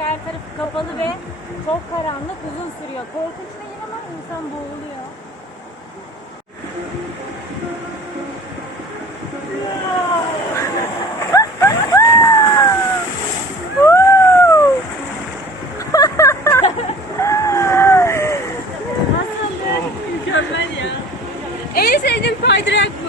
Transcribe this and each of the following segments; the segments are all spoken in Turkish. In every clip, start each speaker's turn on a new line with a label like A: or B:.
A: her tarafı kapalı ve çok karanlık uzun sürüyor. Korkunç değil ama insan boğuluyor. Nasıldı?
B: Mükemmel ya. En sevdiğim kaydırak bu.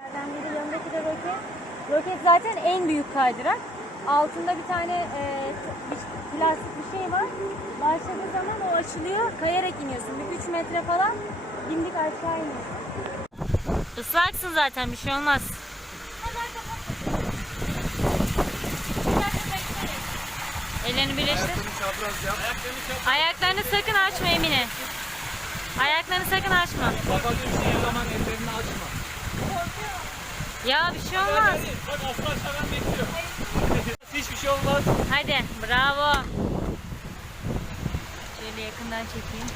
A: Nereden biri yanındaki de roket. Roket zaten en büyük kaydırak. Altında bir tane e, bir, plastik bir şey var. Başladığı zaman o açılıyor. Kayarak iniyorsun. Bir 3 metre falan dimdik aşağı iniyorsun.
B: Islaksın zaten bir şey olmaz. Ellerini birleştir. Ayaklarını sakın açma Emine. Ayaklarını sakın açma.
C: Baba düştüğü zaman ellerini açma.
B: Ya bir şey olmaz.
C: Bak aslan aşağıdan bekliyor. Hiçbir şey olmaz.
B: Hadi bravo. Şöyle yakından çekeyim.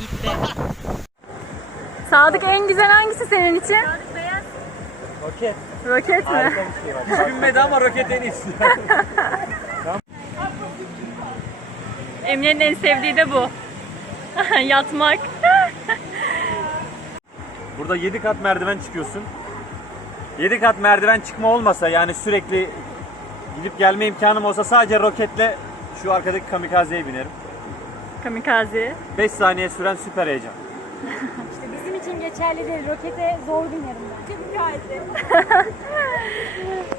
B: Gitti.
A: Sadık en güzel hangisi senin için?
B: beyaz.
C: Roket.
A: Roket mi?
C: Harika bir şey var. Hiç binmedi ama roket en iyisi.
B: Emine'nin en sevdiği de bu. Yatmak.
C: Burada 7 kat merdiven çıkıyorsun. 7 kat merdiven çıkma olmasa yani sürekli gidip gelme imkanım olsa sadece roketle şu arkadaki kamikazeye binerim.
B: Kamikaze.
C: 5 saniye süren süper heyecan.
A: İşte bizim için geçerli değil. Rokete zor binerim ben.